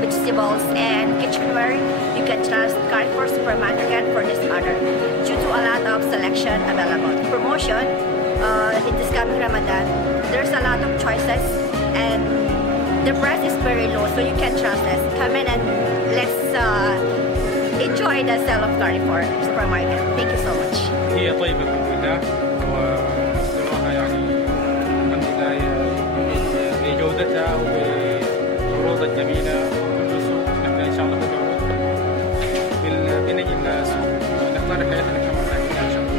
vegetables, and kitchenware, you can trust Carrefour Supermarket for this honor due to a lot of selection available. Promotion in this coming Ramadan, there's a lot of choices and the price is very low, so you can trust us. Come in and let's enjoy the sale of Carrefour Supermarket. Thank you so much. هي طيبة الحمد لله ومستواها يعني الحمد لله بجودتها وبعروضها الجميلة وكل سوق نحن إن شاء الله بالعروض بنجي السوق نختار حياتنا كما نحن إن شاء الله.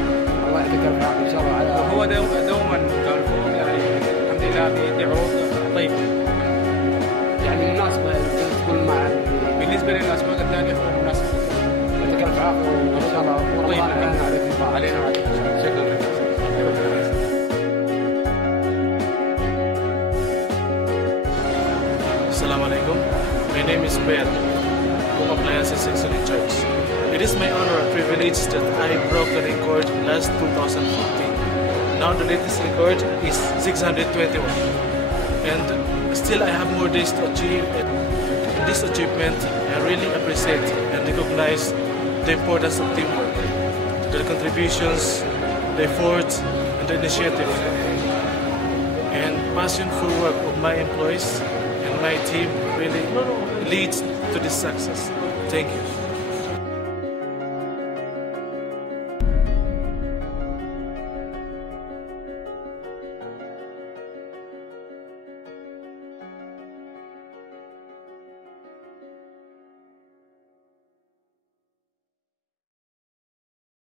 الله يعطيك العافية إن شاء الله. وهو دوما كارفور يعني الحمد لله بيدي عروض طيبة. يعني مناسبة تكون مع بالنسبة للأسواق الثانية هو مناسب. يعطيك العافية وإن شاء الله طيب علينا وعليك. شكرا لك. Assalamu alaikum. My name is Ben, Home Appliances Section in Charge. It is my honor and privilege that I broke the record last 2015. Now the latest record is 621. And still I have more days to achieve. In this achievement, I really appreciate and recognize the importance of teamwork, the contributions, the efforts, and the initiative, and passion for work of my employees and my team really leads to this success. Thank you.